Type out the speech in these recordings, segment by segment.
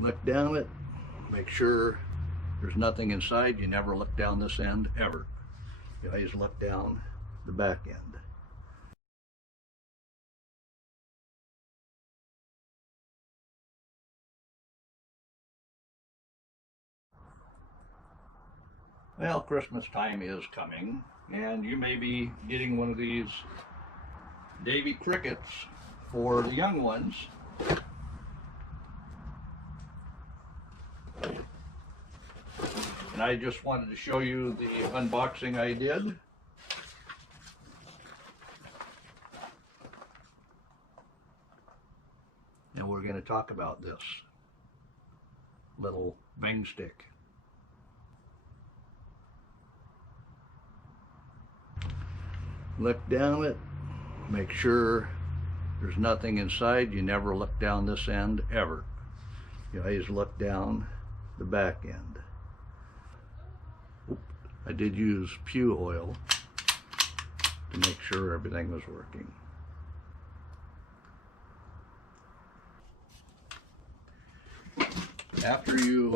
Look down it, make sure there's nothing inside. You never look down this end ever. You always look down the back end. Well, Christmas time is coming, and you may be getting one of these Davey Crickets for the young ones. And I just wanted to show you the unboxing I did. And we're going to talk about this little bang stick. Look down it, make sure there's nothing inside. You never look down this end ever. You always look down the back end. I did use pew oil to make sure everything was working. After you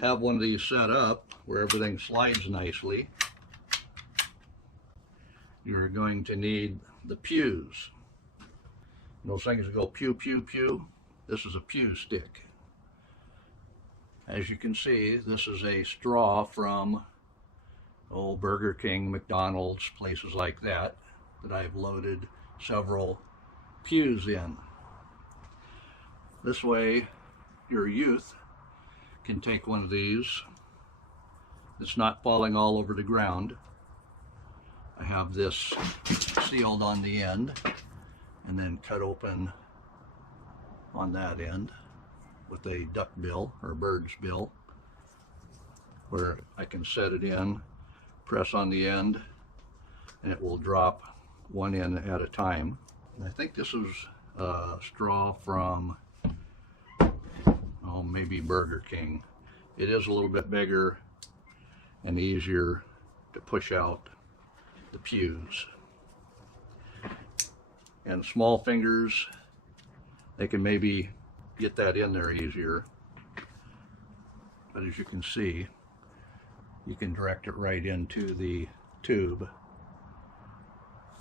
have one of these set up where everything slides nicely, you're going to need the pews. Those things go pew, pew, pew. This is a pew stick. As you can see, this is a straw from Burger King, McDonald's, places like that I've loaded several pews in. This way, your youth can take one of these. It's not falling all over the ground. I have this sealed on the end and then cut open on that end with a duck bill or bird's bill, where I can set it in, press on the end, and it will drop one in at a time. And I think this is a straw from maybe Burger King. It is a little bit bigger and easier to push out the pews. And small fingers, they can maybe get that in there easier. But as you can see, you can direct it right into the tube,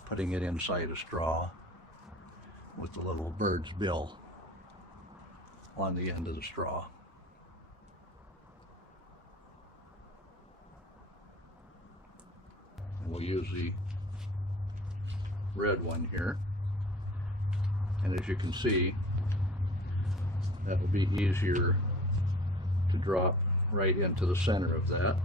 putting it inside a straw with the little bird's bill on the end of the straw. And we'll use the red one here. And as you can see, that will be easier to drop right into the center of that.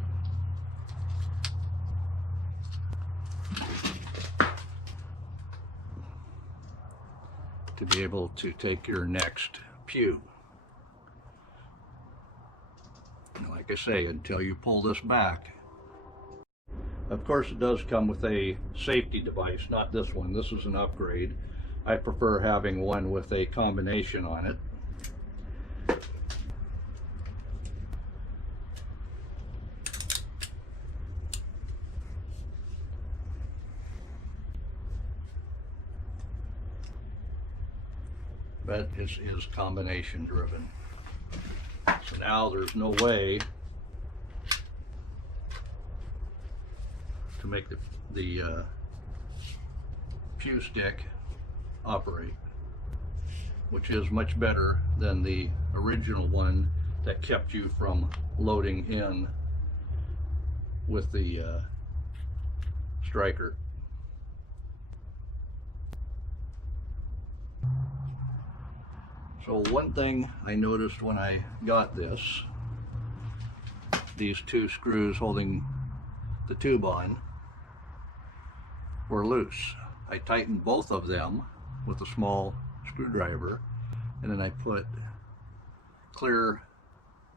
To be able to take your next pew. And like I say, until you pull this back. Of course, it does come with a safety device, not this one. This is an upgrade. I prefer having one with a combination on it. But it is combination driven. So now there's no way to make the pew stick operate, which is much better than the original one that kept you from loading in with the striker. So one thing I noticed when I got this, these two screws holding the tube on were loose. I tightened both of them with a small screwdriver, and then I put clear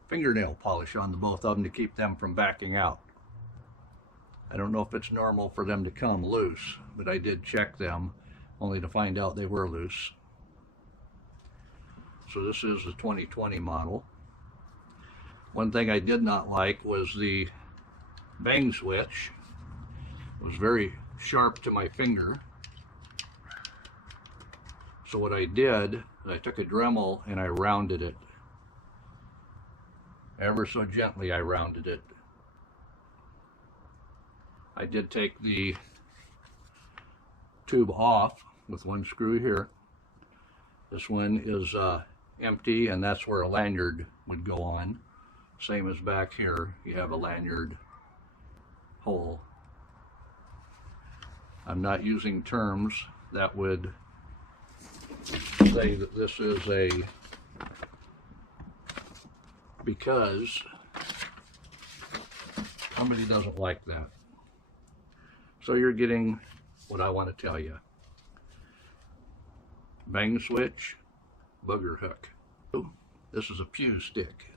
fingernail polish on the both of them to keep them from backing out. I don't know if it's normal for them to come loose, but I did check them only to find out they were loose. So this is the 2020 model. One thing I did not like was the bang switch. It was very sharp to my finger. So what I did is I took a Dremel and I rounded it Ever so gently I rounded it. I did take the tube off with one screw here. This one is empty, and that's where a lanyard would go on. Same as back here, you have a lanyard hole. I'm not using terms that would say that this is a, because somebody doesn't like that. So you're getting what I want to tell you. Bang switch, booger hook. This is a pew stick.